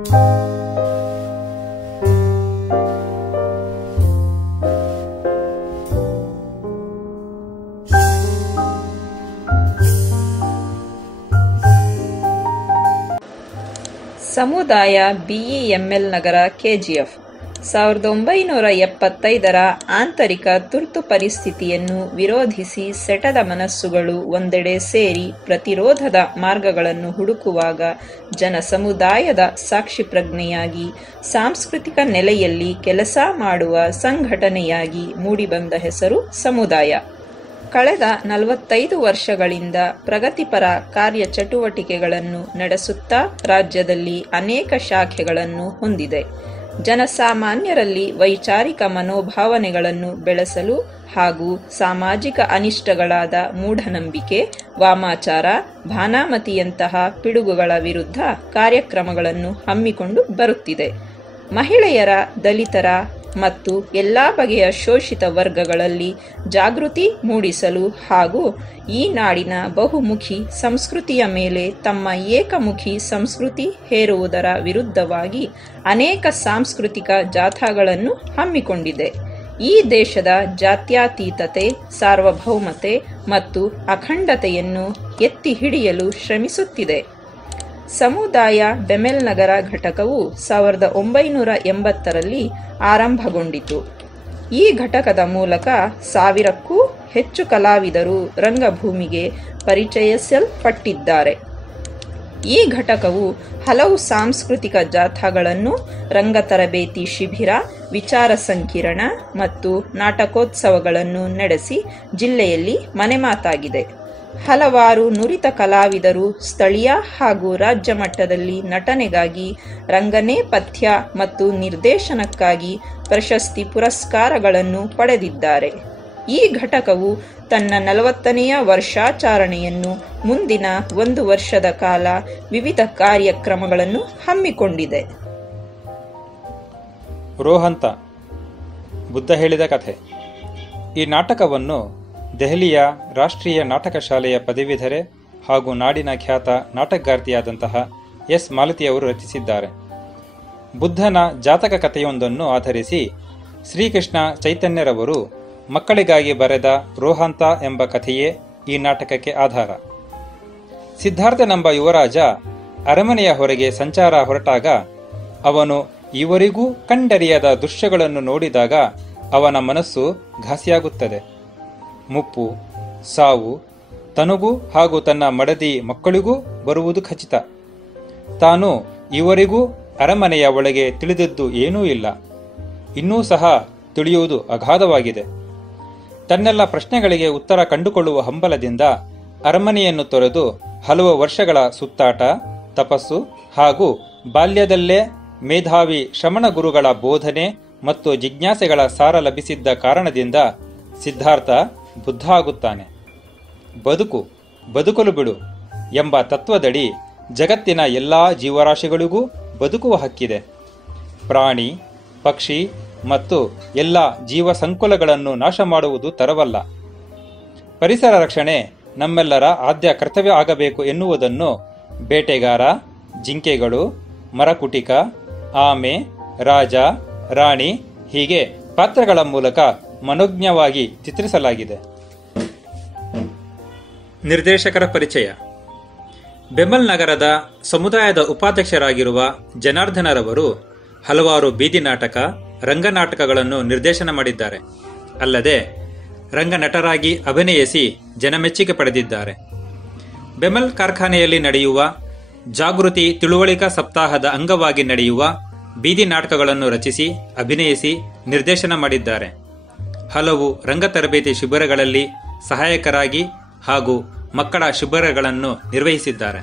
ಸಮುದಾಯ ಬಿಇಎಂಎಲ್ ನಗರ ಕೆಜಿಎಫ್ 1975ರ ಆಂತರಿಕ ತುರ್ತು ಪರಿಸ್ಥಿತಿಯನ್ನು ವಿರೋಧಿಸಿ ಸೆಟದ ಮನಸ್ಸುಗಳು ಒಂದೆಡೆ ಸೇರಿ ಪ್ರತಿರೋಧದ ಮಾರ್ಗಗಳನ್ನು ಹುಡುಕುವಾಗ ಜನಸಮುದಾಯದ ಸಾಕ್ಷಿಪ್ರಜ್ಞೆಯಾಗಿ ಸಾಂಸ್ಕೃತಿಕ ನೆಲೆಯಲ್ಲಿ ಕೆಲಸ ಮಾಡುವ ಸಂಘಟನೆಯಾಗಿ ಮೂಡಿಬಂದ ಹೆಸರು ಸಮುದಾಯ. ಕಳೆದ 45 ವರ್ಷಗಳಿಂದ ಪ್ರಗತಿಪರ ಕಾರ್ಯಚಟುವಟಿಕೆಗಳನ್ನು ನಡೆಸುತ್ತಾ ರಾಜ್ಯದಲ್ಲಿ ಅನೇಕ ಶಾಖೆಗಳನ್ನು ಹೊಂದಿದೆ. ಜನಸಾಮಾನ್ಯರಲ್ಲಿ ವೈಚಾರಿಕ ಮನೋಭಾವನೆಗಳನ್ನು ಬೆಳೆಸಲು ಹಾಗೂ ಸಾಮಾಜಿಕ ಅನಿಷ್ಟಗಳಾದ ಮೂಢನಂಬಿಕೆ, ವಾಮಾಚಾರ, ಭಾನಾಮತಿಯಂತಹ ಪಿಡುಗುಗಳ ವಿರುದ್ಧ ಕಾರ್ಯಕ್ರಮಗಳನ್ನು ಹಮ್ಮಿಕೊಂಡು ಬರುತ್ತಿದೆ. ಮಹಿಳೆಯರ, ದಲಿತರ ಮತ್ತು ಎಲ್ಲಾ ಬಗೆಯ ಶೋಷಿತ ವರ್ಗಗಳಲ್ಲಿ ಜಾಗೃತಿ ಮೂಡಿಸಲು ಹಾಗೂ ಈ ನಾಡಿನ ಬಹುಮುಖಿ ಸಂಸ್ಕೃತಿಯ ಮೇಲೆ ತಮ್ಮ ಏಕಮುಖಿ ಸಂಸ್ಕೃತಿ ಹೇರುವುದರ ವಿರುದ್ಧವಾಗಿ ಅನೇಕ ಸಾಂಸ್ಕೃತಿಕ ಜಾಥಾಗಳನ್ನು ಹಮ್ಮಿಕೊಂಡಿದೆ. ಈ ದೇಶದ ಜಾತ್ಯತೀತತೆ, ಸಾರ್ವಭೌಮತೆ ಮತ್ತು ಅಖಂಡತೆಯನ್ನು ಎತ್ತಿ ಹಿಡಿಯಲು ಶ್ರಮಿಸುತ್ತಿದೆ. ಸಮುದಾಯ ಬೆಮೆಲ್ ನಗರ ಘಟಕವು 1980ರಲ್ಲಿ ಆರಂಭಗೊಂಡಿತು. ಈ ಘಟಕದ ಮೂಲಕ 1000ಕ್ಕೂ ಹೆಚ್ಚು ಕಲಾವಿದರು ರಂಗಭೂಮಿಗೆ ಪರಿಚಯಿಸಲ್ಪಟ್ಟಿದ್ದಾರೆ. ಈ ಘಟಕವು ಹಲವು ಸಾಂಸ್ಕೃತಿಕ ಜಾಥಾಗಳನ್ನು, ರಂಗ ತರಬೇತಿ ಶಿಬಿರ, ವಿಚಾರ ಸಂಕಿರಣ ಮತ್ತು ನಾಟಕೋತ್ಸವಗಳನ್ನು ನಡೆಸಿ ಜಿಲ್ಲೆಯಲ್ಲಿ ಮನೆಮಾತಾಗಿದೆ. ಹಲವಾರು ನುರಿತ ಕಲಾವಿದರು ಸ್ಥಳೀಯ ಹಾಗೂ ರಾಜ್ಯ ಮಟ್ಟದಲ್ಲಿ ನಟನೆಗಾಗಿ, ರಂಗನೇಪಥ್ಯ ಮತ್ತು ನಿರ್ದೇಶನಕ್ಕಾಗಿ ಪ್ರಶಸ್ತಿ ಪುರಸ್ಕಾರಗಳನ್ನು ಪಡೆದಿದ್ದಾರೆ. ಈ ಘಟಕವು ತನ್ನ 40ನೆಯ ವರ್ಷಾಚರಣೆಯನ್ನು ಮುಂದಿನ 1 ವರ್ಷದ ಕಾಲ ವಿವಿಧ ಕಾರ್ಯಕ್ರಮಗಳನ್ನು ಹಮ್ಮಿಕೊಂಡಿದೆ. ರೋಹಂತ ಬುದ್ಧ ಹೇಳಿದ ಕಥೆ. ಈ ನಾಟಕವನ್ನು ದೆಹಲಿಯ ರಾಷ್ಟ್ರೀಯ ನಾಟಕ ಶಾಲೆಯ ಪದವೀಧರೆ ಹಾಗೂ ನಾಡಿನ ಖ್ಯಾತ ನಾಟಕಗಾರ್ತಿಯಾದಂತಹ ಎಸ್ ಮಾಲತಿಯವರು ರಚಿಸಿದ್ದಾರೆ. ಬುದ್ಧನ ಜಾತಕ ಕಥೆಯೊಂದನ್ನು ಆಧರಿಸಿ ಶ್ರೀಕೃಷ್ಣ ಚೈತನ್ಯರವರು ಮಕ್ಕಳಿಗಾಗಿ ಬರೆದ ರೋಹಾಂತ ಎಂಬ ಕಥೆಯೇ ಈ ನಾಟಕಕ್ಕೆ ಆಧಾರ. ಸಿದ್ಧಾರ್ಥನೆಂಬ ಯುವರಾಜ ಅರಮನೆಯ ಹೊರಗೆ ಸಂಚಾರ ಹೊರಟಾಗ ಅವನು ಇವರಿಗೂ ಕಂಡರಿಯದ ದೃಶ್ಯಗಳನ್ನು ನೋಡಿದಾಗ ಅವನ ಮನಸ್ಸು ಘಾಸಿಯಾಗುತ್ತದೆ. ಮುಪ್ಪು, ಸಾವು ತನಗೂ ಹಾಗೂ ತನ್ನ ಮಡದಿ ಮಕ್ಕಳಿಗೂ ಬರುವುದು ಖಚಿತ. ತಾನು ಇವರಿಗೂ ಅರಮನೆಯ ಒಳಗೆ ತಿಳಿದದ್ದು ಏನೂ ಇಲ್ಲ, ಇನ್ನೂ ಸಹ ತಿಳಿಯುವುದು ಅಗಾಧವಾಗಿದೆ. ತನ್ನೆಲ್ಲ ಪ್ರಶ್ನೆಗಳಿಗೆ ಉತ್ತರ ಕಂಡುಕೊಳ್ಳುವ ಹಂಬಲದಿಂದ ಅರಮನೆಯನ್ನು ತೊರೆದು ಹಲವು ವರ್ಷಗಳ ಸುತ್ತಾಟ, ತಪಸ್ಸು ಹಾಗೂ ಬಾಲ್ಯದಲ್ಲೇ ಮೇಧಾವಿ ಶ್ರಮಣ ಗುರುಗಳ ಬೋಧನೆ ಮತ್ತು ಜಿಜ್ಞಾಸೆಗಳ ಸಾರ ಲಭಿಸಿದ್ದ ಕಾರಣದಿಂದ ಸಿದ್ಧಾರ್ಥ ಬುದ್ಧ ಆಗುತ್ತಾನೆ. ಬದುಕಲು ಬಿಡು ಎಂಬ ತತ್ವದಡಿ ಜಗತ್ತಿನ ಎಲ್ಲಾ ಜೀವರಾಶಿಗಳಿಗೂ ಬದುಕುವ ಹಕ್ಕಿದೆ. ಪ್ರಾಣಿ, ಪಕ್ಷಿ ಮತ್ತು ಎಲ್ಲ ಜೀವ ಸಂಕುಲಗಳನ್ನು ನಾಶ ಮಾಡುವುದು ತರವಲ್ಲ. ಪರಿಸರ ರಕ್ಷಣೆ ನಮ್ಮೆಲ್ಲರ ಆದ್ಯ ಕರ್ತವ್ಯ ಆಗಬೇಕು ಎನ್ನುವುದನ್ನು ಬೇಟೆಗಾರ, ಜಿಂಕೆಗಳು, ಮರಕುಟಿಕ, ಆಮೆ, ರಾಜ, ರಾಣಿ ಹೀಗೆ ಪಾತ್ರಗಳ ಮೂಲಕ ಮನೋಜ್ಞವಾಗಿ ಚಿತ್ರಿಸಲಾಗಿದೆ. ನಿರ್ದೇಶಕರ ಪರಿಚಯ. ಬೆಮಲ್ ನಗರದ ಸಮುದಾಯದ ಉಪಾಧ್ಯಕ್ಷರಾಗಿರುವ ಜನಾರ್ದನರವರು ಹಲವಾರು ಬೀದಿ ನಾಟಕ, ರಂಗನಾಟಕಗಳನ್ನು ನಿರ್ದೇಶನ ಮಾಡಿದ್ದಾರೆ. ಅಲ್ಲದೆ ರಂಗನಟರಾಗಿ ಅಭಿನಯಿಸಿ ಜನಮೆಚ್ಚುಗೆ ಪಡೆದಿದ್ದಾರೆ. ಬೆಮಲ್ ಕಾರ್ಖಾನೆಯಲ್ಲಿ ನಡೆಯುವ ಜಾಗೃತಿ ತಿಳುವಳಿಕಾ ಸಪ್ತಾಹದ ಅಂಗವಾಗಿ ನಡೆಯುವ ಬೀದಿ ನಾಟಕಗಳನ್ನು ರಚಿಸಿ, ಅಭಿನಯಿಸಿ, ನಿರ್ದೇಶನ ಮಾಡಿದ್ದಾರೆ. ಹಲವು ರಂಗ ತರಬೇತಿ ಶಿಬಿರಗಳಲ್ಲಿ ಸಹಾಯಕರಾಗಿ ಹಾಗೂ ಮಕ್ಕಳ ಶಿಬಿರಗಳನ್ನು ನಿರ್ವಹಿಸಿದ್ದಾರೆ.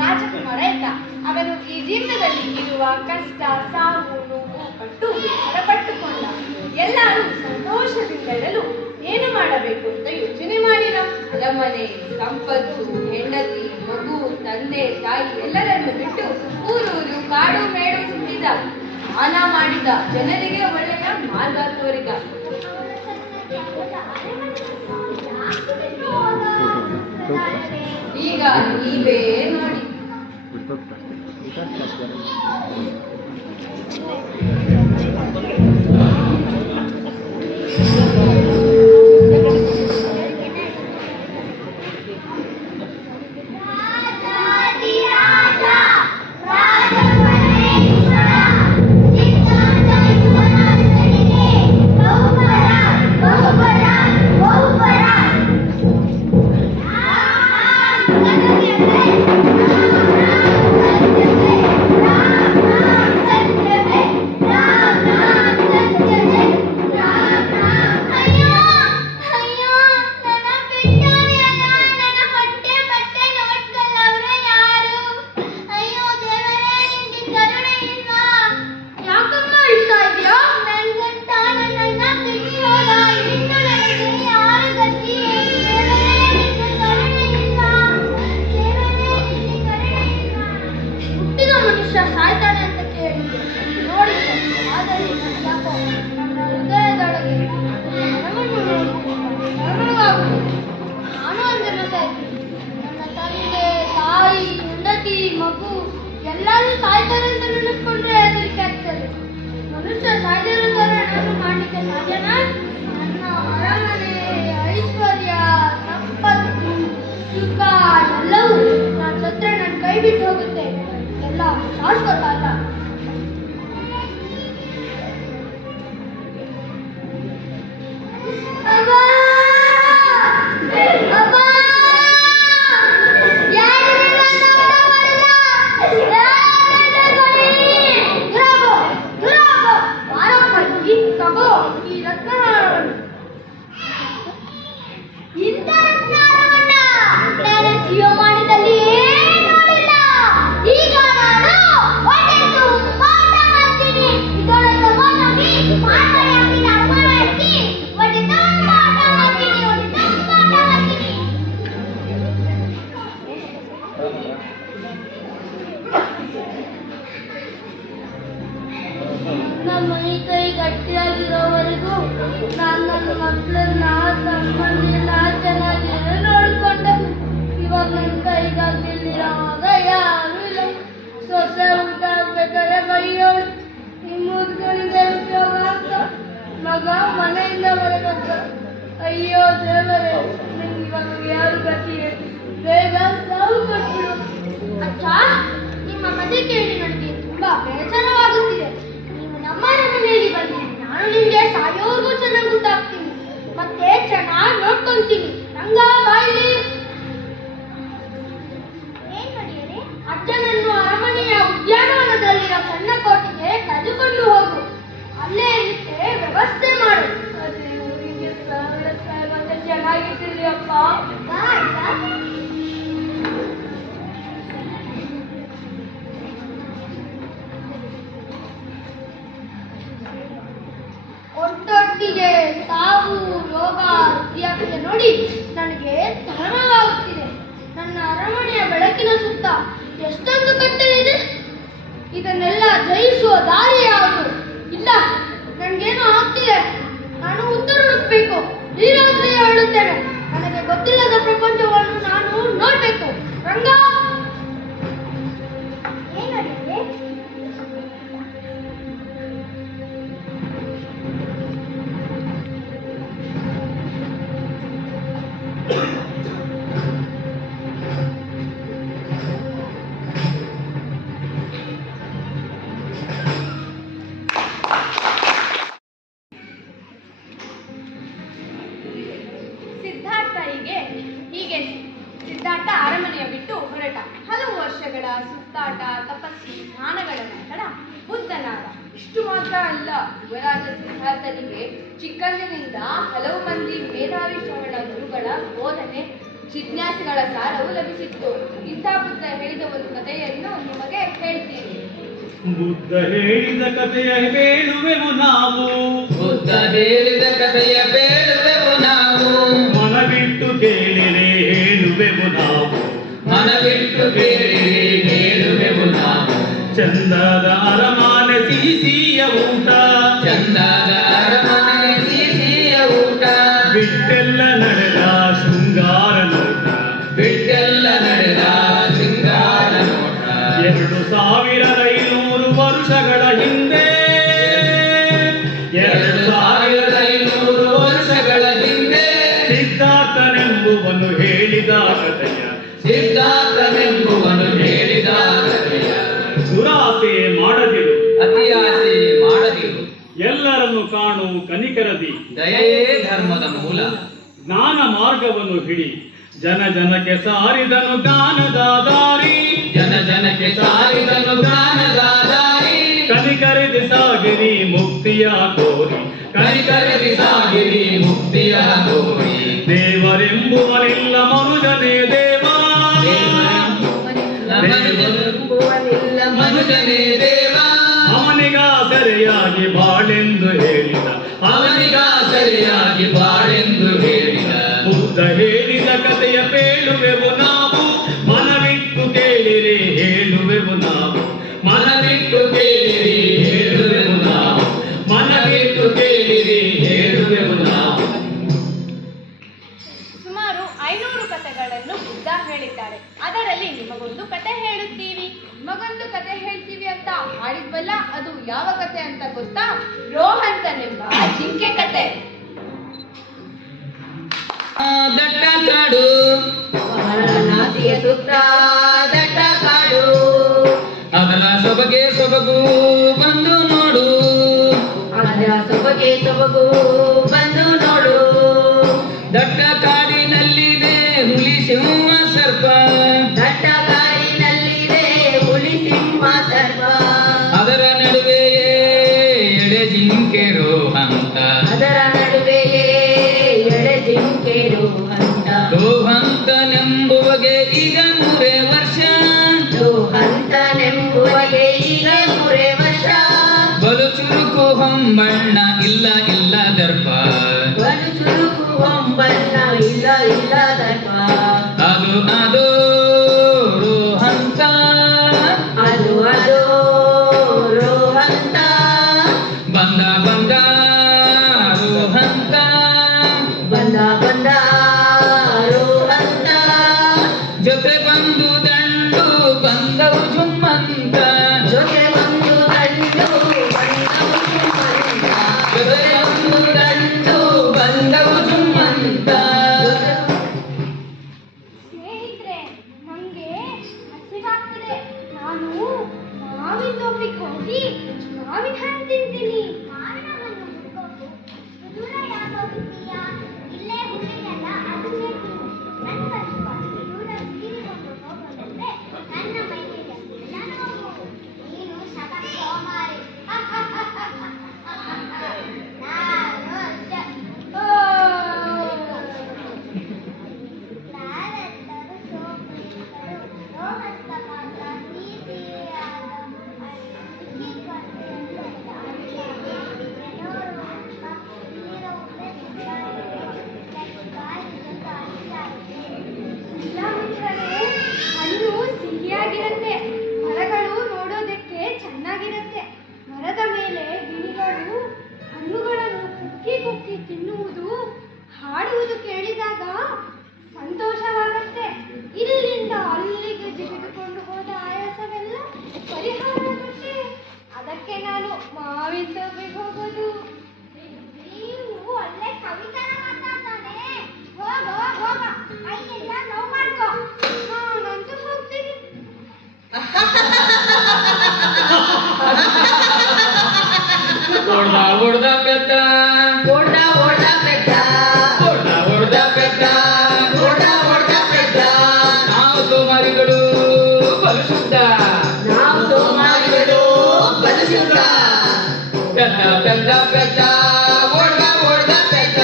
ರಾಜಕುಮಾರ ಇದ್ದ. ಅವನು ಈ ಜೀವನದಲ್ಲಿ ಇರುವ ಕಷ್ಟ, ಸಾವು, ನೋವು ಪಟ್ಟು ಪಟ್ಟುಕೊಂಡ. ಎಲ್ಲರೂ ಸಂತೋಷದಿಂದಿರಲು ಏನು ಮಾಡಬೇಕು ಅಂತ ಯೋಚನೆ ಮಾಡಿದ. ಅರಮನೆ, ಸಂಪತ್ತು, ಹೆಂಡತಿ, ಮಗು, ತಂದೆ, ತಾಯಿ ಎಲ್ಲರನ್ನು ಬಿಟ್ಟು ಊರೂರು ಕಾಡು ಮೇಡು ಸುತ್ತಿದ. ದಾನ ಮಾಡಿದ, ಜನರಿಗೆ ಒಳ್ಳೆಯ ಮಾರ್ಗ ತೋರಿದ. ಈಗ ನೀವೇ ನೋಡಿ. ಎಲ್ಲರೂ ಸಾಯ್ತಾರೆ ಅಂತ ನೆನೆಸ್ಕೊಂಡ್ರೆ ಹೆದರಿಕೆ ಆಗ್ತದೆ. ಮನುಷ್ಯ ಸಾಯ್ದಿರೋ ತರ ಏನಾದ್ರು ಮಾಡ್ಲಿಕ್ಕೆ ಸಾಧ್ಯನಾ? ನನ್ನ ಅರಮನೆ, ಐಶ್ವರ್ಯ, ಸಂಪತ್ತು, ಸುಖ ಎಲ್ಲವೂ ನಾನು ಸತ್ರೆ ನನ್ನ ಕೈ ಬಿಟ್ಟು ಹೋಗುತ್ತೆ. ಎಲ್ಲ ಶಾಶ್ವತ ಅಲ್ಲ. ನಮ್ಮ ಈ ಕೈ ಗಟ್ಟಿಯಾಗಿರೋವರೆಗೂ ನಾನು ನನ್ನ ಮಕ್ಕಳನ್ನ, ತಮ್ಮನ್ನೆಲ್ಲ ಚೆನ್ನಾಗಿ ನೋಡ್ಕೊಂಡೆ. ಇವಾಗ ನನ್ನ ಕೈಗಾಗಿಲ್ಲಿರುವಾಗ ಯಾರು ಇಲ್ಲ. ಸೊಸೆ ಊಟ ಆಗ್ಬೇಕಾದ್ರೆ ಬೈಯೋಳು, ಈ ಮುದ್ಗನಿಂದ ಉದ್ಯೋಗ ಅಂತ, ಮಗ ಮನೆಯಿಂದ ಬರಬೇಕ. ಅಯ್ಯೋ ದೇವರೇ, ನಂಗೆ ಇವಾಗ ಯಾರು ಗತಿ ಬೇಗ ಸಾವು ಕೊಟ್ಬಿಡು. ಅಚ್ಚ, ನಿಮ್ಮ ಕಥೆ ಕೇಳಿ ನನಗೆ ತುಂಬಾ ಬೇಸರವಾಗುತ್ತಿದೆ. ನಮ್ಮ ಮನೆಯಲ್ಲಿ ಬನ್ನಿ, ನಾನು ನಿಮ್ಗೆ ಸಾಯೋರ್ಗೂ ಚೆನ್ನಾಗಿ ಗೊತ್ತಾಗ್ತೀನಿ, ಮತ್ತೆ ಚೆನ್ನಾಗಿ ನೋಡ್ಕೊಂತೀನಿ. ರಂಗ ಬಾಯಿಲಿ. ಅಜ್ಜನನ್ನು ಅರಮನೆಯ ಉದ್ಯಾನವನದಲ್ಲಿರೋ ಸಣ್ಣ ಕೋಟೆಗೆ ಕರೆದುಕೊಂಡು ಹೋಗು. ಅಲ್ಲೇ ಇರುತ್ತೆ ವ್ಯವಸ್ಥೆ ಮಾಡು. ಮತ್ತೆ ಚೆನ್ನಾಗಿರ್ತೀರಿ ಅಪ್ಪ. ಒಟ್ಟೊಟ್ಟಿಗೆ ಸಾವು, ರೋಗ, ವೃದ್ಧಾಪ್ಯ ನೋಡಿ ನನಗೆ ತಳಮಳವಾಗುತ್ತಿದೆ. ನನ್ನ ಅರಮನೆಯ ಬೆಳಕಿನ ಸುತ್ತ ಎಷ್ಟೊಂದು ಕತ್ತಲೆ ಇದೆ. ಇದನ್ನೆಲ್ಲ ಜಯಿಸುವ ದಾರಿ ಯಾವುದು? ಇಲ್ಲ, ನನಗೇನೋ ಆಗ್ತಿದೆ. ನಾನು ಉತ್ತರ ಹುಡುಕ್ಬೇಕು. ಈ ರಾತ್ರಿ ಹೇಳುತ್ತೇನೆ, ನನಗೆ ಗೊತ್ತಿಲ್ಲದ ಪ್ರಪಂಚವನ್ನು ನಾನು ನೋಡ್ಬೇಕು. ರಂಗ, ಸಿದ್ಧಾರ್ಥ ಅರಮನೆಯ ಬಿಟ್ಟು ಹೊರಟ. ಹಲವು ವರ್ಷಗಳ ಸುತ್ತಾಟ, ತಪಸ್ಸು, ಜ್ಞಾನಗಳ ನಂತರ ಬುದ್ಧನಾದ. ಇಷ್ಟು ಮಾತ್ರ ಅಲ್ಲ, ಯುವರಾಜ ಸಿದ್ಧಾರ್ಥನಿಗೆ ಚಿಕ್ಕಂದಿನಿಂದ ಹಲವು ಮಂದಿ ಮೇಧಾವಿ ಶ್ರವಣ ಗುರುಗಳ ಬೋಧನೆ, ಜಿಜ್ಞಾಸೆಗಳ ಸಾರವು ಲಭಿಸಿತ್ತು. ಇಂಥ ಬುದ್ಧ ಹೇಳಿದ ಒಂದು ಬುದ್ಧ ಹೇಳಿದ ಕಥೆಯ ಬೇಡುವೆವು ನಾವು, ಬುದ್ಧ ಹೇಳಿದ ಕಥೆಯ ಬೇಡುವೆವು ನಾವು, ಮನವಿಟ್ಟು ಕೇಳಿರೆ ಹೇಳುವೆವು ನಾವು, ಮನವಿಟ್ಟು ಕೇಳಿರೆ ಹೇಳುವೆವು ನಾವು. ಚಂದದ ಅರಮಾನೆ ಸಿಹಿಯ ಊಟ, ಚಂದದ ಅರಮನೆ ಸಿಹಿಯ ಊಟ, ಬಿಟ್ಟೆಲ್ಲ ನಡೆದ ಶೃಂಗಾರ ನೋಟ, ಬಿಟ್ಟೆಲ್ಲ ನಡೆದ ಶೃಂಗಾರ ನೋಟ. 2500 ವರ್ಷಗಳ ಹಿಂದೆ, 2500 ವರ್ಷಗಳ ಹಿಂದೆ ಸಿದ್ಧಾರ್ಥನೆಂಬುವನು ಹೇಳಿದ ಕಥೆಯ, ಸಿದ್ಧಾರ್ಥನೆಂಬುವನು ಹೇಳಿದ ಕಥೆಯ. ದುರಾಸೆ ಮಾಡದಿರು, ಅತಿಯಾಸೆ ಮಾಡದಿರು, ಎಲ್ಲರನ್ನು ಕಾಣು ಕನಿಕರದಿ, ದಯೇ ಧರ್ಮದ ಮೂಲ. ಜ್ಞಾನ ಮಾರ್ಗವನ್ನು ಹಿಡಿ, ಜನ ಜನಕ್ಕೆ ಸಾರಿದನು ಜ್ಞಾನದ ದಾರಿ, ಜನ ಜನಕ್ಕೆ ಸಾರಿದನು ಜ್ಞಾನದ ದಾರಿ. ಕನಿಕರಿದಿ ಸಾಗಿರಿ ಮುಕ್ತಿಯ ಕೋರಿ, ಕನಿಕರಿದಿ ಸಾಗಿರಿ ಮುಕ್ತಿಯ ಕೋರಿ. ದೇವರೆಂಬುವನಿಲ್ಲ ಮನುಜನೇ ದೇವ, ದೇವರೆಂಬುವನಿಲ್ಲ ಮನುಜನೇ ದೇವ, ಅವನಿಗ ಸರಿಯಾಗಿ ಬಾಳೆಂದು ಹೇಳಿದ, ಅವನಿಗ ಸರಿಯಾಗಿ ಬಾಳೆಂದು ಹೇಳಿದ. ಬುದ್ಧ ಹೇಳಿದ ಕಥೆಯ ಬೇಡುವೆವು ನಾವು, ಮನವಿಟ್ಟು ಕೇಳಿರಿ ಹೇಳುವೆವು ನಾವು, ಮನವಿಟ್ಟು ಕೇಳಿರಿ ಹೇಳುವೆವು ನಾವು, ಮನವಿಟ್ಟು ಕೇಳಿರಿ ಹೇಳುವೆವು ನಾವು. ಸುಮಾರು 500 ಕಥೆಗಳನ್ನು ಬುದ್ಧ ಹೇಳಿದ್ದಾರೆ. ಅದರಲ್ಲಿ ನಿಮಗೊಂದು ಕತೆ ಹೇಳುತ್ತೀವಿ. ನಿಮಗೊಂದು ಕತೆ ಹೇಳ್ತೀವಿ ಅಂತ ಹಾಡಿದ್ವಲ್ಲ, ಅದು ಯಾವ ಕತೆ ಅಂತ ಗೊತ್ತಾ? ರೋಹಂತನೆಂಬ ಜಿಂಕೆ ಕತೆ. ದಟ್ಟ ಕಾಡು, ವಾರಣಾಸಿಯ ಸುತ್ತ ದಟ್ಟ ಕಾಡು, ಅದರ ಸೊಬಗೆ ಸೊಬಗು ಬಂದು ನೋಡು, ಅದರ ಸೊಬಗೆ ಸೊಬಗು ಬಂದು ನೋಡು. ದಟ್ಟ ಕಾಡಿನಲ್ಲಿದೆ ಹುಲಿ ಸಿಂಹ ಸರ್ಪ, ದಟ್ಟ ಕಾಡಿನಲ್ಲಿದೆ ಹುಲಿ ಸಿಂಹ ಸರ್ಪ, ಅದರ ನಡುವೆಯೇ ಎಡೆ ಜಿಂಕೆ ರೋಹಂತ, ಅದರ ನಡುವೆಯೇ ಎಡೆ ಜಿಂಕೆ ರೋಹಂತ. ರೋಹಂತನೆಂಬುವಗೆ ಈಗ 3 ವರ್ಷ, ರೋಹಂತನೆಂಬುವಗೆ ಈಗ 3 ವರ್ಷ. ಬಲು ಚುರುಕು ಹೊಂಬಣ್ಣ ಇಲ್ಲ ಇಲ್ಲ ದರ್ಪ, ಬಲು ಚುರುಕು ಹೊಂಬಣ್ಣ ಇಲ್ಲ ಇಲ್ಲ ದರ್ಪ. ಅದು ಅದು ರೋಹಂತ, ಅದು ಅದು ರೋಹಂತ. ಬಂದ ಬಂದ ರೋಹಂತ, ಬಂದ ಬಂದ ರೋಹಂತ. ಜೊತೆ ಬಂದು ದಂಡು ಬಂದವು ಜುಮ್ಮಂತ, ಜೊತೆ ಬಂದು ದಂಡು ಬಂದವು ಜುಮ್ಮಂತ, ಜೊತೆ ಬಂದು ದಂಡು ಬಂದವು ಜುಮ್ಮಂತ. ಸ್ನೇಹಿತರೆ, ನಂಗೆ ಹಸಿವಾಗ್ತಿದೆ. ನಾನು ಮಾವಿನ ತೋಪಿಗೆ ಹೋಗಿ ಮಾವಿನ ಹಣ್ಣು ತಿಂತೀನಿ. ಮಾವಿನ ಹಣ್ಣು ಮುಟ್ಕೊಂಡು ದೂರ ಯಾಕೆ ಹೋಗಿದ್ದೀಯಾ? ಇಲ್ಲೇ ಹುಲ್ಲಿನೆಲ್ಲ ಅದನ್ನೇ ತಿನ್ನು. ನನ್ನ ದೂರ ತಿರುಗಿಕೊಂಡು ಹೋಗೋದಂದ್ರೆ ನನ್ನ ಮೈಗೆ ಎಲ್ಲ ನೋವು. ನೀನು ಸದಾ ಸೋಮಾರಿ. ನಾನು ಅಷ್ಟೇ. ನಾರೆಲ್ಲರೂ ಸೋಂಬೇರಿಗಳು. ರೋಹಂತ ಮಾತ್ರ ಸಿಹಿಯಾದ ಅಕ್ಕಿ ಕಥೆಯನ್ನು ಹಣ್ಣು ಸಿಹಿಯಾಗಿರುತ್ತೆ. ಮರಗಳು ನೋಡೋದಕ್ಕೆ ಚೆನ್ನಾಗಿರುತ್ತೆ. ಮರದ ಮೇಲೆ ಗಿಳಿಗಳು ಹಣ್ಣುಗಳನ್ನು ಕುಕ್ಕಿ ಕುಕ್ಕಿ ತಿನ್ನುವುದು, ಹಾಡುವುದು ಕೇಳಿದಾಗ ಸಂತೋಷವಾಗುತ್ತೆ. ಇಲ್ಲಿಂದ ಅಲ್ಲಿಗೆ ಜಿಗಿದುಕೊಂಡು ಹೋದ ಆಯಾಸವೆಲ್ಲ ಪರಿಹಾರ ಆಗುತ್ತೆ. ಅದಕ್ಕೆ ನಾನು ಮಾವಿನ ತೋಪಿಗೆ ಹೋಗೋದು. ನೀವು ಒಳ್ಳೆ ಕವಿತನ ಮಾತಾಡ್ತಾನೆ. ಹೋಗ ಕೈಯೆಲ್ಲ ನೋವು ಮಾಡ್ಕೋ. ನಾನಂತೂ ಹೋಗ್ತೀನಿ. ಹೊಡ್ದ ಹೊಡ್ದ ಪೆದ್ದ, ಓಡ್ದ ಓಡ್ದ ಪೆದ್ದ, ಹೊಡ್ದ ಹೊಡ್ದ ಪೆದ್ದ, ಓಡ್ದ ಓಡ್ದ ಪೆದ್ದ. ನಾವು ಸೋಮಾರಿಗಳು ಬಲು ಶುದ್ಧ, ನಾವು ಸೋಮಾರಿಗಳು ಬಲು ಶುದ್ಧ. ಪೆದ್ದ ಪೆದ್ದ ಪೆದ್ದ, ಹೊಡ್ದ ಹೊಡ್ದ ಪೆದ್ದ,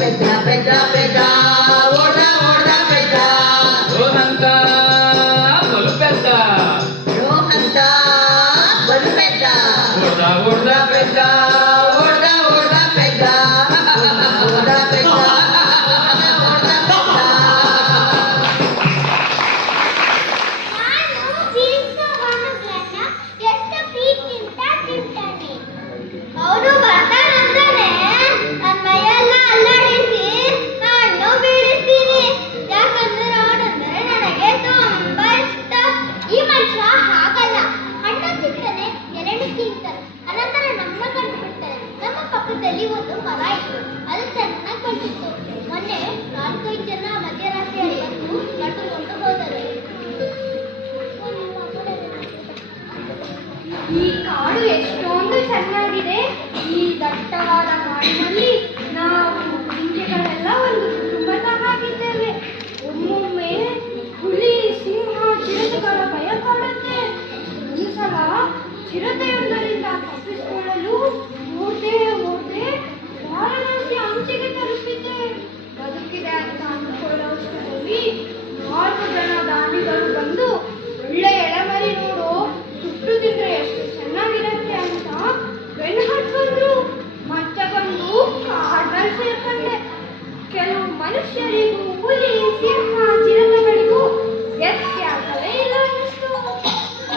ಪೆದ್ದ ಪೆದ್ದ ಪೆದ್ದ, ಓಡ್ದ ಓಡ್ದ ಪೆದ್ದ. ರೋಹಂತ ಬಲು ಪೆದ್ದ, ರೋಹಂತ ಬಲು ಈ ಕಾಡು ಎಷ್ಟೊಂದು ಚೆನ್ನಾಗಿದೆ. ಈ ದಟ್ಟವಾದ ಕಾಡಿನಲ್ಲಿ ನಾವು ಜಿಂಕೆಗಳೆಲ್ಲ ಒಂದು ಕುಟುಂಬದ ಹಾಗಿದ್ದೇವೆ. ಒಮ್ಮೊಮ್ಮೆ ಹುಲಿ, ಸಿಂಹ, ಚಿರತೆಗಳ ಭಯ ಕಾಡುತ್ತೆ. ಒಂದು ಸಲ ಚಿರತೆಯೊಂದರಿಂದ ತಪ್ಪಿಸಿಕೊಳ್ಳಲು ಓದೆ ವಾರಣಾಸಿ ಅಂಚಿಗೆ ತಲುಪಿದ್ದೆ. ಬದುಕಿದೆ ಅಂತ ಅಂದುಕೊಳ್ಳುವಷ್ಟರಲ್ಲಿ 4 ಜನ ದಾನಿಗಳು ಬಂದು ಒಳ್ಳೆ ಎಳೆಮರಿ ನೋಡು, ಸುಟ್ಟು ತಿಂದ್ರೆ ಎಷ್ಟು ಚೆನ್ನಾಗಿರುತ್ತೆ ಅಂತ ಬೆನ್ನು ಹತ್ಕೊಂಡ್ರು. ಮತ್ತೆ ಬಂದು ಕಾಡಲ್ಲಿ ಸೇರ್ಕೊಂಡೆ. ಕೆಲವು ಮನುಷ್ಯರಿಗೂ ಹುಲಿ, ಸಿಂಹ, ಚಿರತೆಗಳಿಗೂ ವ್ಯತ್ಯಾಸವೇ ಇಲ್ಲ ಅನ್ನಿಸ್ತು.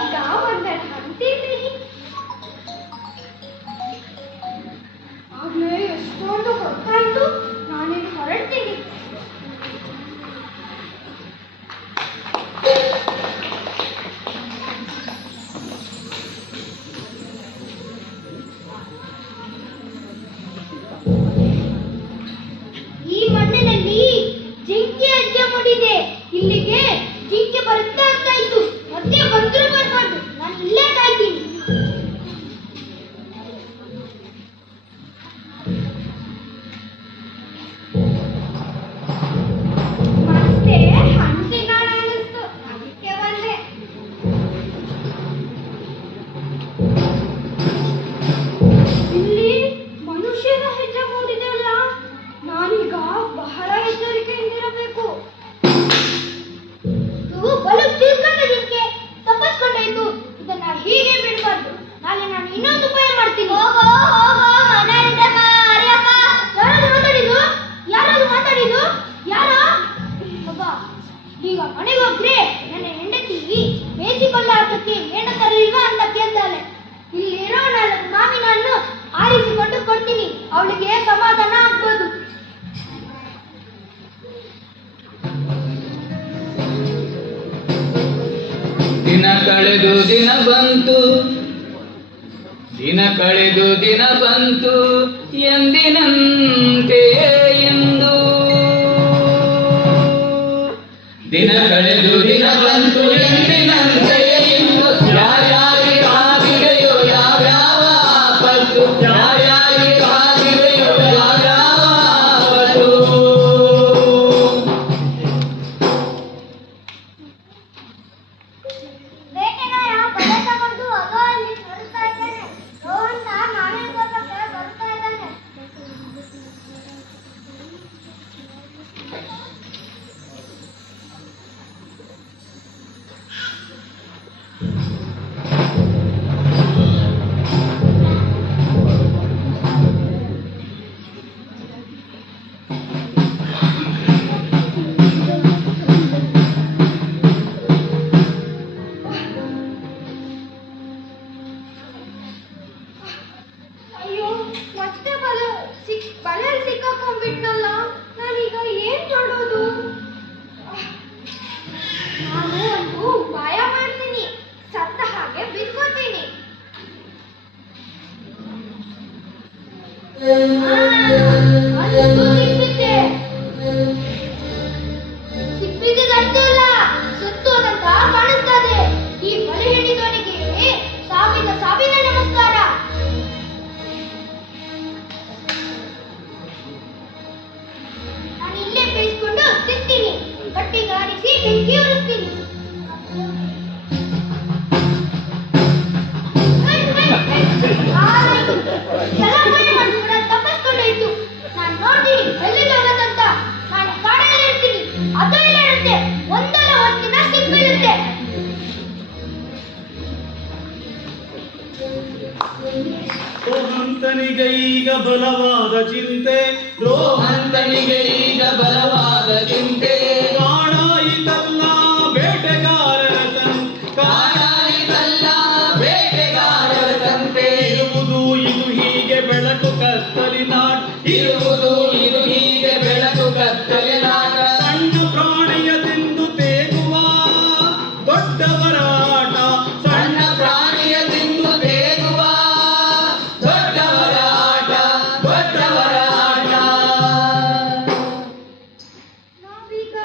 ಈಗ ಒಂದೆರಡು ಹಂತಿದ್ದೀನಿ. ಆಗ್ಲೇ ಎಷ್ಟೊಂದು ಗೊತ್ತಾಯ್ತು. ನಾನೇನು ಹೊರಡ್ತೀನಿ. ಈ ಮಣ್ಣಿನಲ್ಲಿ ಜಿಂಕೆ ಹೆಜ್ಜೆ ಮೂಡಿದೆ. ಇಲ್ಲಿಗೆ ಜಿಂಕೆ ಬರುತ್ತಾ ಅಂತ ಇತ್ತು. ಮತ್ತೆ ಬಂದ್ರು ಬರ್ಬಾರ್ದು. ನಾನು ಇಲ್ಲೇ ಕಾಯ್ತೀನಿ. ಮತ್ತೆ ಹಂಚಿನಾಳ ಅನ್ನಿಸ್ತು. ಅದಕ್ಕೆ ಬಂದೆ. ಇಲ್ಲಿ ಮನುಷ್ಯನ ಹೆಜ್ಜೆ ಮೂಡಿದೆ ಅಲ್ಲ. ನಾನೀಗ ಬಹಳ ಎಚ್ಚರಿಕೆಯಿಂದಿರಬೇಕು. ಇದು ಬಲು ಚೀರ್ಕೊಂಡ ಜಿಂಕೆ ತಪ್ಪಿಸ್ಕೊಂಡಾಯ್ತು. ಇದನ್ನ ಹೀಗೆ ಬಿಡಬಾರ್ದು. ನಾಳೆ ನಾನು ಇನ್ನೊಂದು ಉಪಾಯ ಮಾಡ್ತೀನಿ. ಯಾರಾದ್ರೂ ಮಾತಾಡಿದ್ದು? ಯಾರೋ ಒಬ್ಬ. ಈಗ ಮನೆಗೆ ಹೋಗ್ರೆ ನನ್ನ ಹೆಂಡತಿ ಬೇಸಿಕೊಳ್ಳ ಆಟಕ್ಕೆ ಏನ ತರಲಿಲ್ವಾ ಅಂತ ಕೇಳ್ತಾಳೆ. ಇಲ್ಲಿರೋ 4 ಮಾವಿನ ಹಣ್ಣು ಆರಿಸಿಕೊಂಡು ಕೊಡ್ತೀನಿ. ಅವಳಿಗೆ ಸಮಾಧಾನ ಆಗ್ಬೋದು. ದಿನ ಕಳೆದು ದಿನ ಬಂತು, ದಿನ ಕಳೆದು ದಿನ ಬಂತು, ಎಂದಿನಂತೆ ಎಂದು. ದಿನ ಕಳೆದು ದಿನ ಬಂತು, ಎಂದಿನಂತೆ ಎಂದು. ಯಾರ್ಯಾರಿಗೆ ಆಗಿದೆಯೋ ಯಾವ್ಯಾವ ಆಪತ್ತು, ಯಾರ್ಯಾರಿಗೆ ಆಗಿದೆಯೋ ಯಾವ್ಯಾವ ಆಪತ್ತು. ಬೇಟೆಗಾರ ಬಲೆ ತಗೊಂಡು ಅದು ಅಲ್ಲಿ ನೋಡ್ತಾ ಇದ್ದಾನೆ. ರೋಹನ್ ನಾನೇ ಬರ್ತಾ ಇದ್ದಾನೆ. ಅಯ್ಯೋ, ಮತ್ತೆ ಬಲೆಯಲ್ಲಿ ಸಿಕ್ಕಾಕೊಂಡ್ಬಿಟ್ನಲ್ಲ. ನಾನೀಗ ಏನ್ ಮಾಡೋದು? ನಾನು ಒಂದು ಉಪಾಯ ಮಾಡ್ತೀನಿ. ಸತ್ತ ಹಾಗೆ ಬಿದ್ಕೋತೀನಿ. ಸಿಕ್ಕಿದ್ದಷ್ಟೇ ಅಲ್ಲ, ಸುತ್ತೋದಂತ ಕಾಣಿಸ್ತದೆ. ಈ ಬಲೆ ಹಿಡಿದವನಿಗೆ ಸಾವಿನ ನಮಸ್ಕಾರ. ನಾನು ಇಲ್ಲೇ ಬೇಯಿಸ್ಕೊಂಡು ತಿಂತೀನಿ. ಗಟ್ಟಿಗಾರಿಸಿ ಬೆಂಕಿ ಉರಿಸ್ತೀನಿ. ಎಲ್ಲ ಮನೆ ಮಾಡಿ ಕೂಡ ತಪ್ಪಿಸ್ಕೊಂಡಾಯ್ತು. ನಾನು ನೋಡಿ ಎಲ್ಲಿಗೆ ಹೋಗೋದಂತ. ನಾನು ಕಾಡಲ್ಲಿ ಇರ್ತೀನಿ. ಅದು ಇಲ್ಲ ಇರುತ್ತೆ. ಒಂದಲ್ಲ ಒಂದಿನ ಸಿಕ್ಕಿರುತ್ತೆ. ರೋಹಂತನಿಗೆ ಈಗ ಬಲವಾದ ಚಿಂತೆ, ರೋಹಂತನಿಗೆ ಈಗ ಬಲವಾದ ಚಿಂತೆ. ಕಾಡಾಯಿತಲ್ಲ ಬೇಟೆಗಾರರ ಕಾಡಾಯಿತಲ್ಲ ಬೇಟೆಗಾರರ ಸಂತೆ. ಇರುವುದು ಇದು ಹೀಗೆ ಬೆಳಕು ಕತ್ತಲಿನಾಟ. ಇರುವುದು ಇದು ಹೀಗೆ ಬೆಳಕು ಕತ್ತಲಿನಾಟ. ಸಣ್ಣ ಪ್ರಾಣಿಯ ತಿಂದು ತೇಗುವ ದೊಡ್ಡವರ ಆಟ. ಸಣ್ಣ ಪ್ರಾಣಿಯ ತಿಂದು ತೇಗುವ ದೊಡ್ಡವರ ಆಟ, ದೊಡ್ಡವರ ಆಟ. ನಾವೀಗ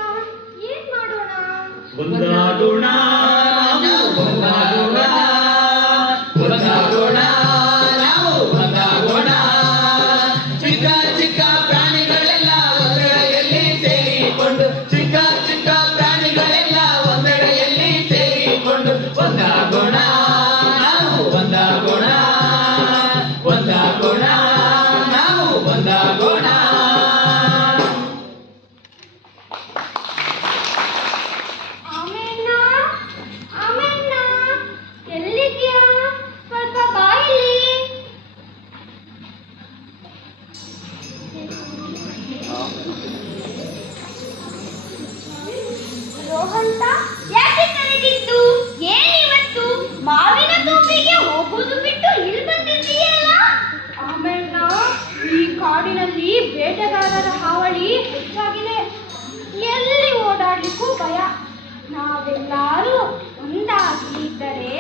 ನಾವೆಲ್ಲರೂ ಒಂದಾಗಿದ್ದರೆ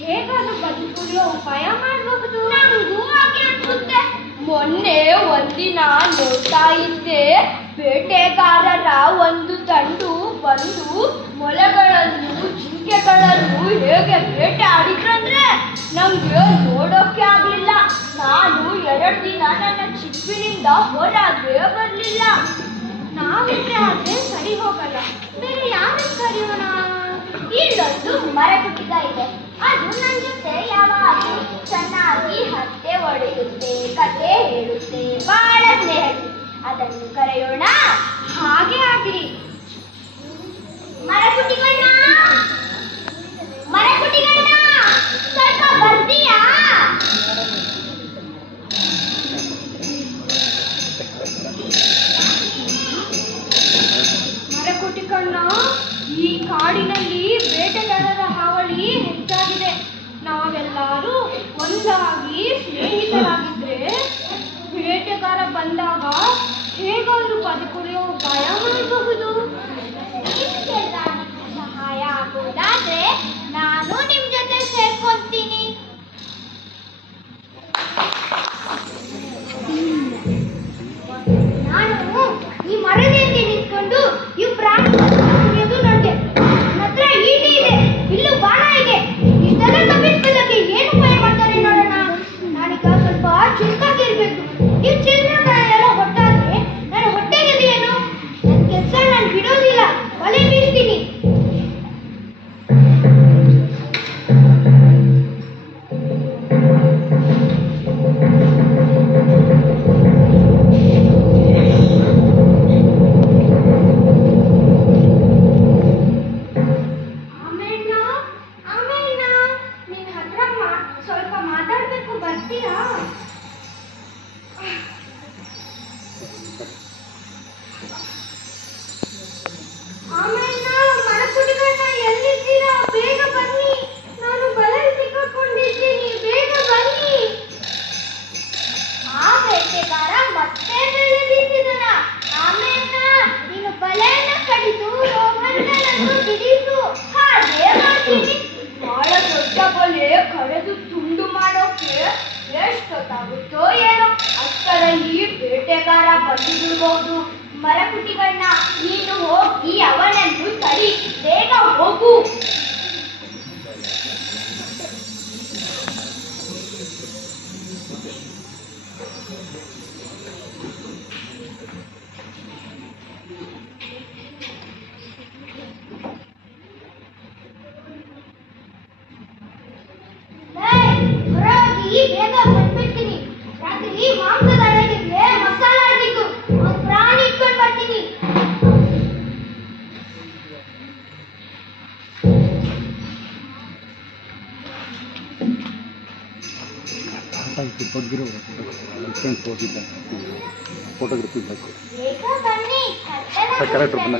ಹೇಗಾದ್ರೂ ಬದುಕುಳಿಯೋ ಉಪಾಯ ಮಾಡಬಹುದು. ನನಗೂ ಹಾಗೆ ಅನ್ಸುತ್ತೆ. ಮೊನ್ನೆ ಒಂದಿನ ನೋಡ್ತಾ ಇದ್ದೆ, ಬೇಟೆಗಾರರ ಒಂದು ದಂಡು ಬಂದು ಮೊಲಗಳನ್ನು ಜಿಂಕೆಗಳನ್ನು ಹೇಗೆ ಬೇಟೆ ಆಡಿದ್ರಂದ್ರೆ ನಮ್ಗೆ ನೋಡೋಕೆ ಆಗ್ಲಿಲ್ಲ. ನಾನು 2 ದಿನ ನನ್ನ ಚಿಪ್ಪಿನಿಂದ ಹೊರಗೆ ಬರ್ಲಿಲ್ಲ. ನಾವಿದ್ರೆ ಆದ್ರೆ ಸರಿ ಹೋಗಲ್ಲ, ಬೇರೆ ಯಾರನ್ನು ಕರೆಯೋಣ? ಇಲ್ಲೊಂದು ಮರಕುಟಿಗ ಇದೆ, ಅದು ನನ್ನ ಜೊತೆ ಯಾವಾಗಲೂ ಚೆನ್ನಾಗಿ ಹತ್ತೆ ಹೊಡೆಯುತ್ತೆ, ಕತೆ ಹೇಳುತ್ತೆ, ಬಹಳ ಸ್ನೇಹಿತೆ. ಅದನ್ನು ಕರೆಯೋಣ. ಹಾಗೆ ಆಗ್ಲಿ. ಮರಕುಟಿಗಣ್ಣ, ಮರಕುಟಿಗಣ್ಣ, ಸ್ವಲ್ಪ ಬರ್ತೀಯಾ? ಮರಕುಟಿಗಣ್ಣ, ಈ ಕಾಡಿನಲ್ಲಿ ಬೇಟೆಗಾರರ ಹಾವಳಿ ಹೆಚ್ಚಾಗಿದೆ. ನಾವೆಲ್ಲರೂ ಒಂದಾಗಿ ಸ್ನೇಹಿತರಾಗಿದ್ರೆ ಬೇಟೆಗಾರ ಬಂದಾಗ ಹೇಗಾದ್ರೂ ಬದುಕುಳಿಯೋ ಉಪಾಯ ಮಾಡಬಹುದು. ಸಹಾಯ ಆಗೋದಾದ್ರೆ ನಾನು ನಿಮ್ ಜೊತೆ ಸೇರ್ಕೊಂತೀನಿ. ನಾನು ಈ ಮರದಿಂದ ನಿಂತ್ಕೊಂಡು ಈ ಪ್ರಾಣಿ ಕುಡಿಯೋದು ನೋಡ್ದೆ. ನನ್ನ ಹತ್ರ ಈಟಿ ಇದೆ, ಇಲ್ಲೂ ಬಾಣ ಇದೆ. ಇಷ್ಟೆಲ್ಲ ತಪ್ಪಿಸ್ಕೊಳ್ಳೋಕೆ ಏನು ಉಪಾಯ ಮಾಡ್ತಾರೆ ನೋಡೋಣ. ನಾನೀಗ ಸ್ವಲ್ಪ ಚುರುಕಾಗಿರ್ಬೇಕು. ಈ ಚಿನ್ನಗಳೆಲ್ಲ ಹೊಟ್ಟಾದ್ರೆ ನಾನು ಹೊಟ್ಟೆಗಿದೆಯೇನು? ನನ್ನ ಕೆಲಸ ನಾನು ಬಿಡೋದಿಲ್ಲ, ಬಲೆ ಬೀಳ್ತೀನಿ. ಸ್ವಲ್ಪ ಮಾತಾಡ್ಬೇಕು, ಬರ್ತೀರಾ? ಆಮೇಲೆ ಮರಕುಟಿಗಣ್ಣ, ಎಲ್ಲಿದ್ದೀರಾ? ಬೇಗ ಬನ್ನಿ, ನಾನು ಬಲೆ ಸಿಕ್ಕಾಕೊಂಡಿದ್ದೀನಿ, ಬೇಗ ಬನ್ನಿ. ಆ ಬೇಟೆಗಾರ ಮತ್ತೆ ಬೆಳೆ ಬೀಸಿದನ. ಆಮೇಲೆ ನೀನು ಬಲೆಯನ್ನ ಕಡಿದು ರೋಹನ್ನನನ್ನು ಬಿಡಿಸು. ಹಾಗೆ ಮಾಡ್ತೀನಿ. ಬಹಳ ದೊಡ್ಡ ಬಲೆ ಕಳೆದು ತುಂಡು ಮಾಡೋಕೆ ಎಷ್ಟೊತ್ತಾಗುತ್ತೋ ಏನೋ. ಅಷ್ಟರಲ್ಲಿ ಬೇಟೆಗಾರ ಬಂದಿರಬಹುದು. ಮರಕುಟಿಗಣ್ಣ, ನೀನು ಹೋಗಿ ಅವನನ್ನು ತಡಿ, ಬೇಗ ಹೋಗು. ಹೊರಗಿ ಬೇಗ ಬಂದ್ಬಿಡ್ತೀನಿ. ರಾತ್ರಿ ಮಾಂಸದ ಅಡುಗೆಗೆ ಮಸಾಲ ಅಡ್ಡಿದ್ದು ಒಂದು ಪ್ರಾಣಿ ಇಟ್ಕೊಂಡು ಬರ್ತೀನಿ. ಫೋಟೋಗ್ರಫಿ ಬೇಕು. ಬೇಗ ಬನ್ನಿ, ಕತ್ತಲ ಮನೆ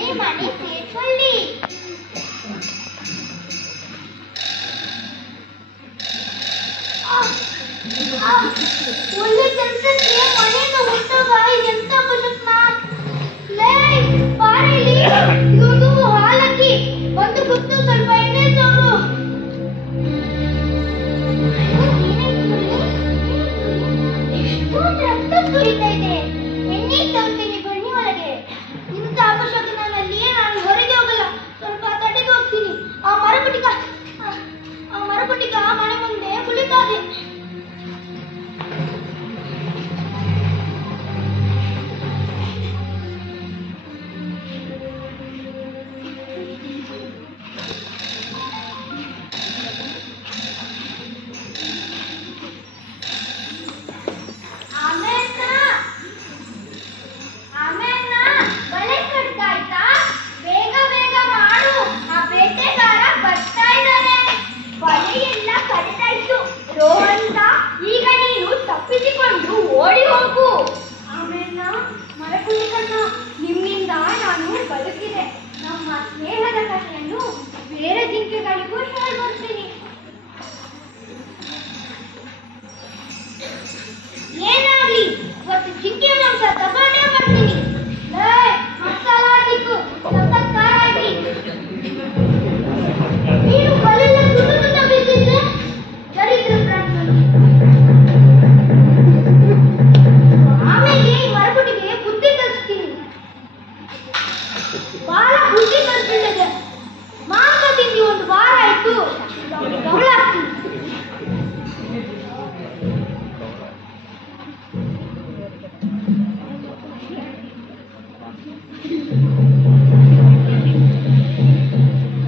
ಸೇರ್ಕೊಳ್ಳಿ. ಒಳ್ಳೆ ಕೆಲಸಕ್ಕೆ ಮನೆಯಿಂದ ಹೊರಟಾಗ ಎಂತ ಬದುಕ್ನ? ಲೇ ಬಾರಿಲಿ, ಇದೊಂದು ಹಾಲಕ್ಕಿ, ಒಂದು ಗುತ್ತು ಸ್ವಲ್ಪ ಎಣ್ಣೆ ತೋರು. ಎಷ್ಟೊಂದು ರಕ್ತ ಸುರಿತಾ ಇದೆ. ಎಣ್ಣೆ ತರ್ತೀನಿ, ಬನ್ನಿ ಒಳಗೆ. ಇಂಥ ಅಪಶಕನಲ್ಲಿ ನಾನು ಹೊರಗೆ ಹೋಗಲ್ಲ, ಸ್ವಲ್ಪ ತಡೆಗೆ ಹೋಗ್ತೀನಿ. ಆ ಮರಕುಟಿಗ ಮನೆ ಮುಂದೆ ಕುಳಿತಾದೆ.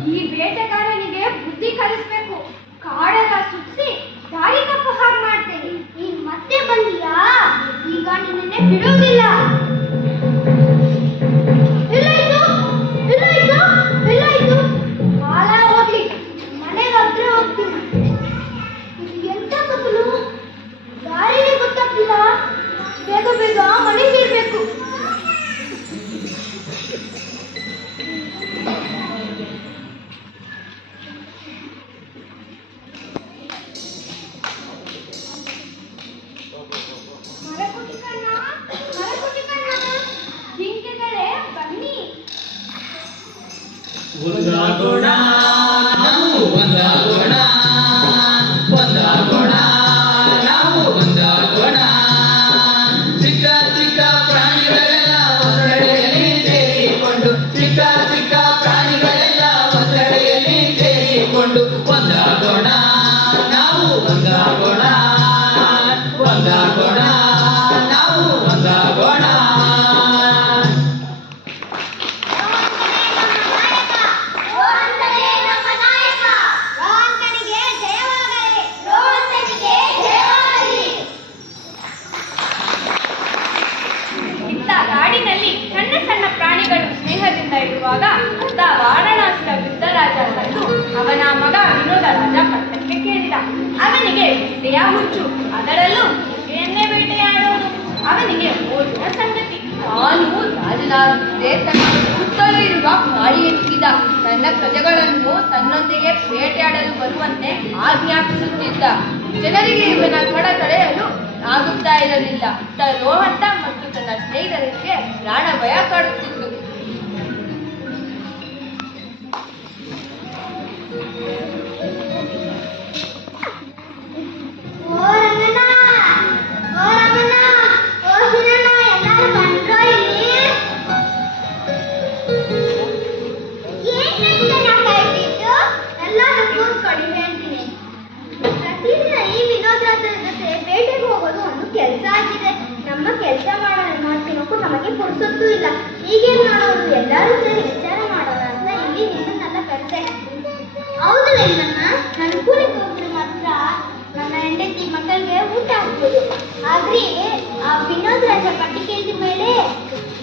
ಈ ಬೇಟೆಗಾರನಿಗೆ ಬುದ್ಧಿ ಕಲಿಸ್ಬೇಕು. ಕಾಡೆಲ್ಲ ಸುತ್ತಿಸಿ ದಾರಿ ತಪ್ಪು ಹಾಗೆ ಮಾಡ್ತೇನೆ. ನೀನ್ ಮತ್ತೆ ಬಂದಿಯಾ? ಈಗ ನಿನ್ನೆ ಬಿಡುವುದಿಲ್ಲ. ಕಾಲ ಹೋಗ್ಲಿ, ಮನೆಗೆ ಹತ್ರ ಹೋಗ್ತೀನಿ. ಎಂತ ಕತ್ತಲು, ದಾರಿನೇ ಗೊತ್ತಾಗ್ತಿಲ್ಲ. ಬೇಗ ಬೇಗ ಮನೆಗೆ ಇರ್ಬೇಕು. ಜಿಂಕೆಗಳೇ ಬನ್ನಿ. ಒಂದಾಗೋಣ ನಾವು ಒಂದಾಗೋಣ, ಒಂದಾಗೋಣ ನಾವು ಒಂದಾಗೋಣ. ಚಿಕ್ಕ ಚಿಕ್ಕ ಪ್ರಾಣಿಗಳೆಲ್ಲ ಒಂದೆಡೆಯಲ್ಲಿ ಸೇರಿಕೊಂಡು, ಚಿಕ್ಕ ಚಿಕ್ಕ ಪ್ರಾಣಿಗಳೆಲ್ಲ ಒಂದೆಡೆಯಲ್ಲಿ ಸೇರಿಕೊಂಡು ಒಂದಾಗೋಣ ನಾವು ಒಂದಾಗೋಣ, ಒಂದಾಗೋಣ ನಾವು ಒಂದಾಗೋಣ. ಕಾಡಿನಲ್ಲಿ ಸಣ್ಣ ಸಣ್ಣ ಪ್ರಾಣಿಗಳು ಸ್ನೇಹದಿಂದ ಇರುವಾಗ ಅತ್ತ ವಾರಣಾಸಿಯ ವೃದ್ಧರಾಜ ಬಂದು ಅವನ ಮಗ ವಿನೋದ ರಾಜ ಪಟ್ಟಕ್ಕೆ ಕೇಳಿದ. ಅವನಿಗೆ ಬೇಟೆಯ ಹುಚ್ಚು, ಅದರಲ್ಲೂ ಜಿಂಕೆಯನ್ನೇ ಬೇಟೆಯಾಡೋದು ಅವನಿಗೆ ಓದಿನ ಸಂಗತಿ. ತಾನು ರಾಜನಾಗಿದ್ದರೆ ತನ್ನ ಸುತ್ತಲೂ ಇರುವ ಗಾಳಿ ಎತ್ತಿದ ತನ್ನ ಪ್ರಜೆಗಳನ್ನು ತನ್ನೊಂದಿಗೆ ಬೇಟೆಯಾಡಲು ಬರುವಂತೆ ಆಜ್ಞಾಪಿಸುತ್ತಿದ್ದ. ಜನರಿಗೆ ಇವನ ಕಡ ತಡೆಯಲು ಆಗುತ್ತಾ ಇರಲಿಲ್ಲ. ರೋಹಂತ ಮತ್ತು ತನ್ನ ಸ್ನೇಹಿತರಿಗೆ ಪ್ರಾಣ ಭಯ ಕಾಡುತ್ತಿತ್ತು. ಬೇಟೆಗೆ ಹೋಗೋದು ಒಂದು ಕೆಲಸ ಆಗಿದೆ. ನಮ್ಮ ಕೆಲಸ ಮಾಡ್ತೀನಕ್ಕೂ ನಮಗೆ ಪುರ್ಸೊತ್ತು ಇಲ್ಲ. ಈಗೇನ್ ಮಾಡೋದು? ಎಲ್ಲರೂ ಸೇರಿ ವಿಚಾರ ಮಾಡೋಣ ಅಂತ ಇಲ್ಲಿ ನಿಮ್ಮನ್ನೆಲ್ಲ ಕರೆದೆ. ಹೌದು ವೆಂಕಣ್ಣ, ನನ್ನ ಕೂಲಿಗೆ ಹೋದ್ರೆ ಮಾತ್ರ ನನ್ನ ಹೆಂಡತಿ ಮಕ್ಕಳಿಗೆ ಊಟ ಹಾಕ್ಬೋದು. ಆದ್ರೆ ಆ ವಿನೋದ್ ರಾಜ ಪಟ್ಟಿ ಕೇಳಿದ ಮೇಲೆ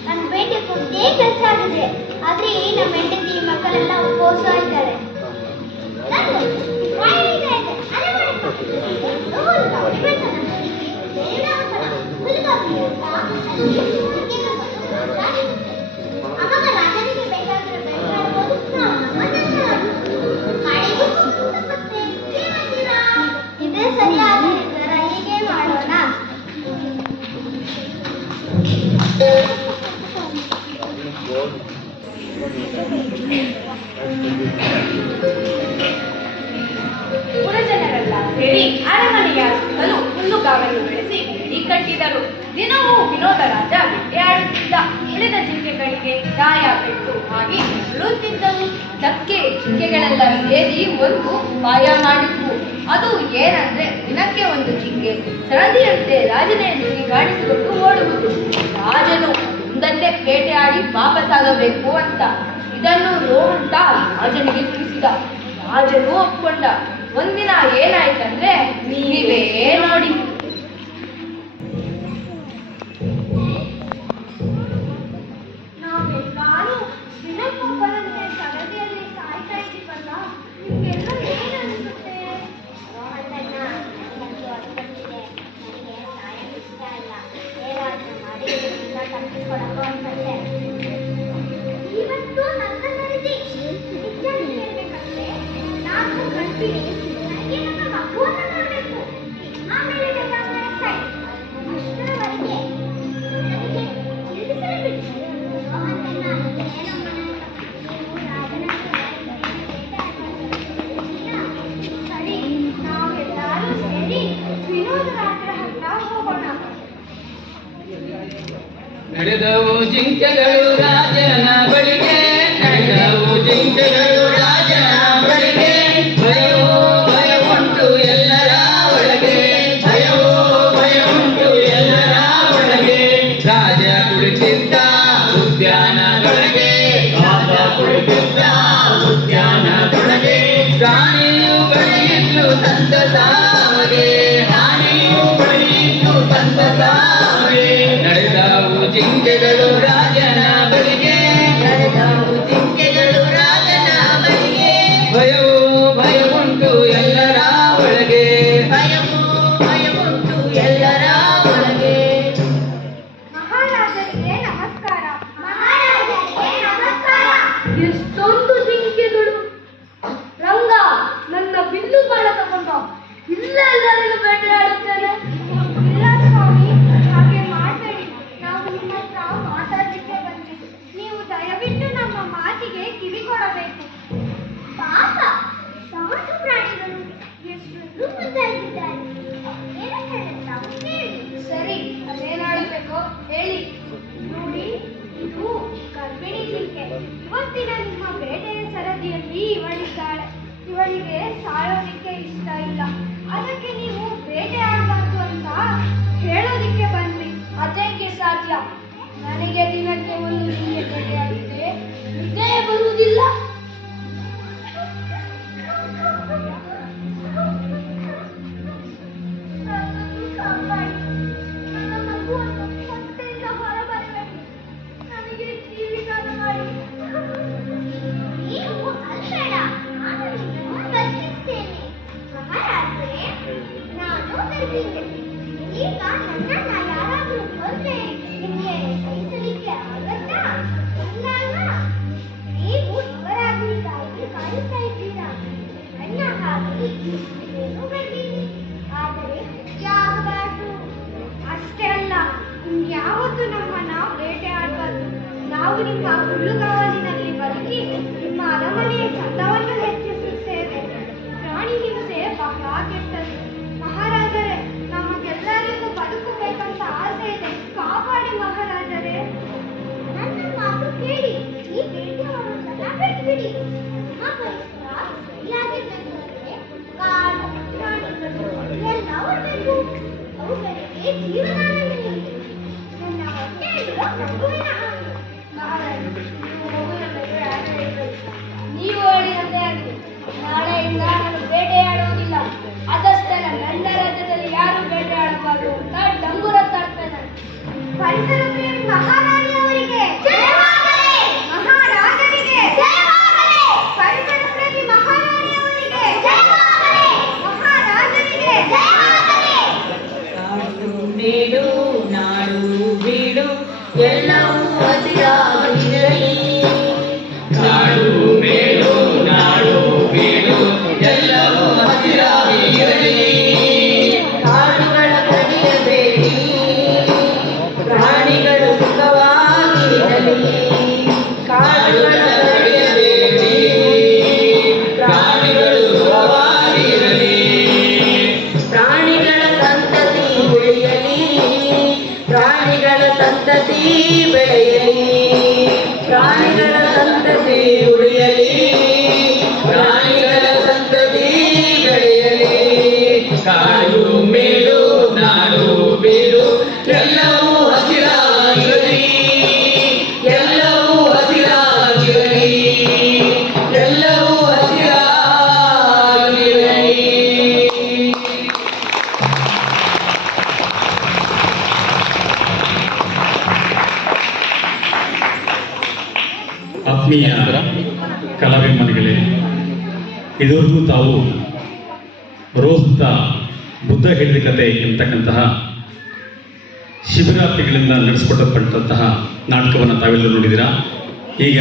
ನನ್ನ ಬೇಟೆ ಕೊಟ್ಟೇ ಕೆಲಸ ಆಗಿದೆ. ಆದ್ರೆ ನಮ್ಮ ಹೆಂಡತಿ ಮಕ್ಕಳೆಲ್ಲ ಉಪವಾಸ ಇದ್ದಾರೆ. ಅವಾಗ ರಾಜನಿಗೆ ಬೇಕಾಗಿರೋ ಇದೇ ಸರಿಯಾದ ನಿರ್ಧಾರ. ಹೀಗೆ ಮಾಡೋಣ. ಪುರಜನರೆಲ್ಲ ಸೇರಿ ಅರಮನೆಯ ಸುತ್ತಲೂ ಹುಲ್ಲುಗಾವಲು ಬೆಳೆಸಿ ಬೇಡಿ ಕಟ್ಟಿದರು. ದಿನವೂ ವಿನೋದ ರಾಜ ಬೇಟೆಯಾಡುತ್ತಿದ್ದ. ಉಳಿದ ಜಿಂಕೆಗಳಿಗೆ ಗಾಯ ಪೆಟ್ಟು ಆಗಿ ಉಳುತ್ತಿದ್ದವು. ಚಕ್ಕೆ ಜಿಂಕೆಗಳೆಲ್ಲ ಸೇರಿ ಒಂದು ಉಪಾಯ ಮಾಡಿದ್ವು. ಅದು ಏನಂದ್ರೆ ದಿನಕ್ಕೆ ಒಂದು ಜಿಂಕೆ ಸರದಿಯಂತೆ ರಾಜನ ಎದುರಿಗೆ ಕಾಣಿಸಿಕೊಂಡು ಓಡುವುದು. ರಾಜನು ಒಂದನ್ನೇ ಬೇಟೆಯಾಡಿ ವಾಪಸ್ಸಾಗಬೇಕು ಅಂತ. ಇದನ್ನು ರೋಹಂತ ರಾಜನಿಗೆ ತಿಳಿಸಿದ. ರಾಜನು ಒಪ್ಕೊಂಡ. ಒಂದಿನ ಏನಾಯ್ತಂದ್ರೆ ನೀವೇ ನೋಡಿ. ನಾವೆಲ್ಲಾರು ದಿನಕ್ಕೊಬ್ಬರಂತೆ ಸರದಿಯಲ್ಲಿ ಸಾಯ್ತಾ ಇದ್ದೀವಲ್ಲ, ನಿಮ್ಗೆಲ್ಲ ಏನ್ ಅನ್ಸುತ್ತೆ? ನನಗೆ ಸಾಯಲು ಇಷ್ಟ ಇಲ್ಲ. ಏನಾದ್ರೂ ಮಾಡಿ ತಪ್ಪಿಸ್ಕೊಡಕ್ಕೋ ಅನ್ಸುತ್ತೆ. ಇವತ್ತು ನನ್ನ ಸರದಿ ನಿಜ ಹೇಳ್ಬೇಕಂದ್ರೆ ನಾನು ಕಣ್ತೀನಿ. ನನಗೆ ನನ್ನ ಮಗುವನ್ನ ನೋಡ್ಬೇಕು. ಆಮೇಲೆ ಬೇಕಾದ್ರೆ ಅಷ್ಟರವರೆಗೆ ನನಗೆ ತಿಳಿಸಿರಬೇಕು. ಸರಿ, ನಾವೆಲ್ಲರೂ ಸೇರಿ ವಿನೋದ ರಾಜರ ಹತ್ರ ಹೋಗೋಣ. ನಡೆದವು ಜಿಂಕೆಗಳು ರಾಜನ ಬಳಿಗೆ, ನಡೆದವು ಜಿಂಕೆಗಳು ರಾಜನ ಬಳಿಗೆ. ಭಯವೋ ಬಡಿಯಿತು ಸಂತಸಾಗೆ ಆನೆಯು ಬಡಿಯಿತು ಸಂತಸಾಗೆ ನಡೆದವು ಜಿಂಕೆಗಳು ರಾಜನ ಬಳಿಗೆ ನಡೆದವು ಜಿಂಕೆಗಳು ರಾಜನ ಬಳಿಗೆ ಭಯವೂ ಭಯವುಂಟು ಎಲ್ಲರ ಒಳಗೆ ಭಯವೂ ಭಯವುಂಟು ಎಲ್ಲರ ಒಳಗೆ ಮಹಾರಾಜರಿಗೆ ನಮಸ್ಕಾರ. ಮಹಾರಾಜರಿಗೆ ನಮಸ್ಕಾರ. ಎಷ್ಟೊಂದು ಜಿಂಕೆಗಳು. ರಂಗ, ನನ್ನ ಬಿಲ್ಲು ಬಾಣ ತಗೊಂಡ ಇಲ್ಲ ಎಲ್ಲರಿಗೂ ಬೇಟೆಯಾಡುತ್ತೇನೆ. ಇಲ್ಲ ಸ್ವಾಮಿ, ಹಾಗೆ ಮಾಡಬೇಡಿ. ನಾವು ನಿಮ್ಮ ಹತ್ರ ಮಾತಾಡಲಿಕ್ಕೆ ಬಂದಿದ್ದು. ನೀವು ದಯವಿಟ್ಟು ನಮ್ಮ ಮಾತಿಗೆ ಕಿವಿ ಕೊಡಬೇಕು. ಪಾಪ, ಸಾಧು ಪ್ರಾಣಿಗಳು ಎಷ್ಟು ಮುದ್ದಾಗಿದ್ದಾರೆ. ಏನು ಹೇಳುತ್ತಾವು ಕೇಳಿ. ಸರಿ, ಅದೇನಾಡಬೇಕೋ ಹೇಳಿ. ನೋಡಿ, ಇದು ಗರ್ಭಿಣಿ ಜಿಂಕೆ. ಇವತ್ತಿನ ನಿಮ್ಮ ಬೇಟೆಯ ಸರದಿಯಲ್ಲಿ ಇವಳಿದ್ದಾಳೆ. ಇವಳಿಗೆ ಸಾಯೋದಿಕ್ಕೆ ಇಷ್ಟ ಇಲ್ಲ. ಅದಕ್ಕೆ ನೀವು ಬೇಟೆ ಆಡಬಾರ್ದು ಅಂತ ಹೇಳೋದಿಕ್ಕೆ ಬಂದ್ರಿ. ಅದಕ್ಕೆ ಸಾಧ್ಯ. ನನಗೆ ದಿನಕ್ಕೆ ಒಂದು ಜಿಂಕೆ ಬೇಟೆಯಾಗಿದೆ. ನಿದ್ದೆ ಬರುವುದಿಲ್ಲ. ನನ್ನ ಮಗುವನ್ನು ಹೊಟ್ಟೆಯಿಂದ ಹೊರಬರಬೇಡಿ. ನನಗೆ ಜೀವಿತಾನ ಮಾಡಿ. ನೀವು ಅಲ್ಬೇಡ, ನಾನು ನಿಮ್ಮನ್ನು ರಕ್ಷಿಸ್ತೇನೆ. ಮಹಾರಾಜರೇ, ನಾನು ಗರ್ಭಿಣಿ. ಈಗ ನನ್ನನ್ನ ಯಾರಾದರೂ ಕೊಂದ್ರೆ ನಿಮಗೆ ಸಹಿಸಲಿಕ್ಕೆ ಆಗತ್ತಾ? ಇಲ್ಲ ಅಲ್ವಾ? ನೀವು ಯುವರಾಜನಿಗಾಗಿ ಕಾಯುತ್ತಾ ಇದ್ದೀರಾ. ನನ್ನ ಹಾಗೆ ಏನು ಗರ್ಭಿಣಿ. ಆದರೆ ಆಗಬಾರ್ದು. ಅಷ್ಟೇ ಅಲ್ಲ, ಇನ್ಯಾವತ್ತೂ ನಮ್ಮನ್ನ ಬೇಟೆ ಆಡಬಾರ್ದು. ನಾವು ನಿಮ್ಮ ಹುಲ್ಲುಗಾವಲಿನಲ್ಲಿ ಬದುಕಿ ನಿಮ್ಮ ಅರಮನೆಯ ಚಂದವನ್ನು ಹೆಚ್ಚಿಸುತ್ತೇವೆ. ಪ್ರಾಣಿ ಹಿಂಸೆ ಬಹಳ ಕೆಟ್ಟದ್ದು. ಮಹಾರಾಜರೇ, ನಮಗೆಲ್ಲರಿಗೂ ಬದುಕಬೇಕಂತ ಆಸೆ ಇದೆ. ಕಾಪಾಡಿ ಮಹಾರಾಜರೇ. ನನ್ನ ಮಾತು ಕೇಳಿ. ಈ ಬೇಟೆಯವರನ್ನ ಬಿಟ್ಬಿಡಿ. ನಮ್ಮ ಪರಿಸರ ಸರಿಯಾಗಿರಬೇಕಂದ್ರೆ ಕಾಡು ಪ್ರಾಣಿಗಳು ಎಲ್ಲ ಬರಬೇಕು. ಅವುಗಳಿಗೆ ಜೀವದಾನ ನೀಡಿ. ನನ್ನ ಹೊಟ್ಟೆಯಲ್ಲಿರೋ ಮಗುವಿನ ಹಾಗೆ. ಮಹಾರಾಜ, ನೀವು ಮಗುವಿನ ಬಗ್ಗೆ ಆಡಬೇಕು. ನೀವು ಹೇಳಿದಂತೆ ಆಗಲಿ. ನಾಳೆಯಿಂದ ನಾನು ಬೇಟೆಯಾಡುವುದಿಲ್ಲ. ಅದಷ್ಟೇ ನನ್ನ ರಾಜ್ಯದಲ್ಲಿ ಯಾರು ಬೇಟೆಯಾಡಬಾರದು ಅಂತ ಡಂಗುರ ತರ್ತೇನೆ. ಪರಿಸರ ಪ್ರೇಮಿ ಮಹಾರಾಣಿಯವರಿಗೆ ಜಯವಾಗಲಿ. ಮಹಾರಾಜರಿಗೆ ಜಯವಾಗಲಿ. ಪರಿಸರ ಪ್ರೇಮಿ ಮಹಾರಾಣಿಯವರಿಗೆ ಜಯವಾಗಲಿ. ಮಹಾರಾಜರಿಗೆ ಜಯವಾಗಲಿ. ಕಾಡು ಮೇಡು ನಾಡು ಬೀಡು ಎಲ್ಲವೂ ಹಸಿರಾಗಿರಲಿ. ಕಾಡು ಮೇಡು ನಾಡು ಬೀಡು ಎಲ್ಲವೂ ಹಸಿರಾಗಿರಲಿ. ಕಾಡುಗಳ ಕಡಿಯಬೇಡಿ, ಪ್ರಾಣಿಗಳು ಸುಖವಾಗಿರಲಿ. ಕಾಡುಗಳ ಕಡಿಯಬೇಡಿ, ಪ್ರಾಣಿಗಳು ಸುಖವಾಗಿರಲಿ. ಪ್ರಾಣಿಗಳ ಸಂತತಿ ಉಳಿಯಲಿ. ಪ್ರಾಣಿಗಳ ಸಂತತಿ ಬೆಳೆಯಲಿ. ಪ್ರಾಣಿಗಳ ಸಂತತಿ ಉಳಿಯಲಿ. ಪ್ರಾಣಿಗಳ ಸಂತತಿ ಬೆಳೆಯಲಿ. ಕಾಡು ಮೇಡು ನಾಡು ಬೀಡು ಎಲ್ಲವೂ ಹಸಿರಾಗಿರಲಿ. ಎಲ್ಲವೂ ಹಸಿರಾಗಿರಲಿ. ಎಲ್ಲವೂ ಹಸಿರಾಗಿರಲಿ. ಆತ್ಮೀಯ ಕಲಾಭಿಮಾನಿಗಳೇ, ಇದುವರೆಗೂ ತಾವು ರೋಹಿತ ಬುದ್ಧ ಹೇಳಿದ ಕತೆ ಎಂಬತಕ್ಕಂತಹ ಶಿಬಿರಾರ್ಥಿಗಳಿಂದ ನಡೆಸಿಕೊಟ್ಟಂತಹ ನಾಟಕವನ್ನು ತಾವೆಲ್ಲರೂ ನೋಡಿದ್ದೀರಾ. ಈಗ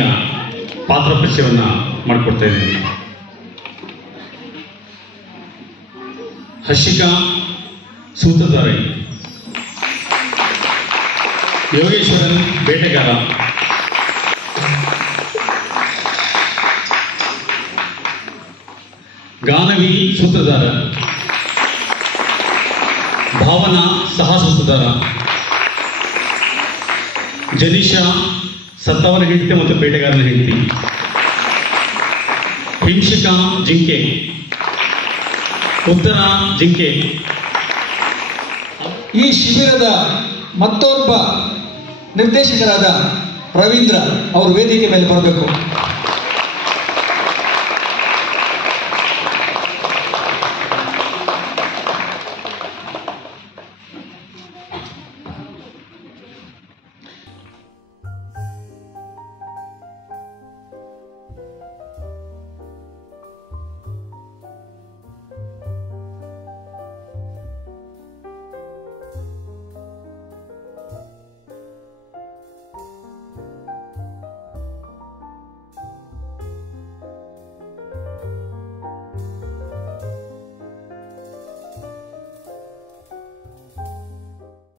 ಪಾತ್ರ ಪರಿಚಯವನ್ನು ಮಾಡಿಕೊಡ್ತಾ ಇದ್ದೀನಿ. ಹರ್ಷಿಕಾ ಸೂತ್ರಧಾರಿ, ಯೋಗೇಶ್ವರನ್ ಬೇಟೆಗಾರ, ಗಾನವಿ ಸೂತ್ರಧಾರ, ಭಾವನಾ ಸಹ ಸೂತ್ರಧಾರ, ಜನಿಷಾ ಸತ್ತವನ ಹೆಂಡತಿ ಮತ್ತು ಬೇಟೆಗಾರನ ಹೆಂಡತಿ, ಹಿಂಸಿಕಾ ಜಿಂಕೆ, ಉತ್ತರ ಜಿಂಕೆ. ಈ ಶಿಬಿರದ ಮತ್ತೊಬ್ಬ ನಿರ್ದೇಶಕರಾದ ರವೀಂದ್ರ ಅವರು ವೇದಿಕೆ ಮೇಲೆ ಬರಬೇಕು.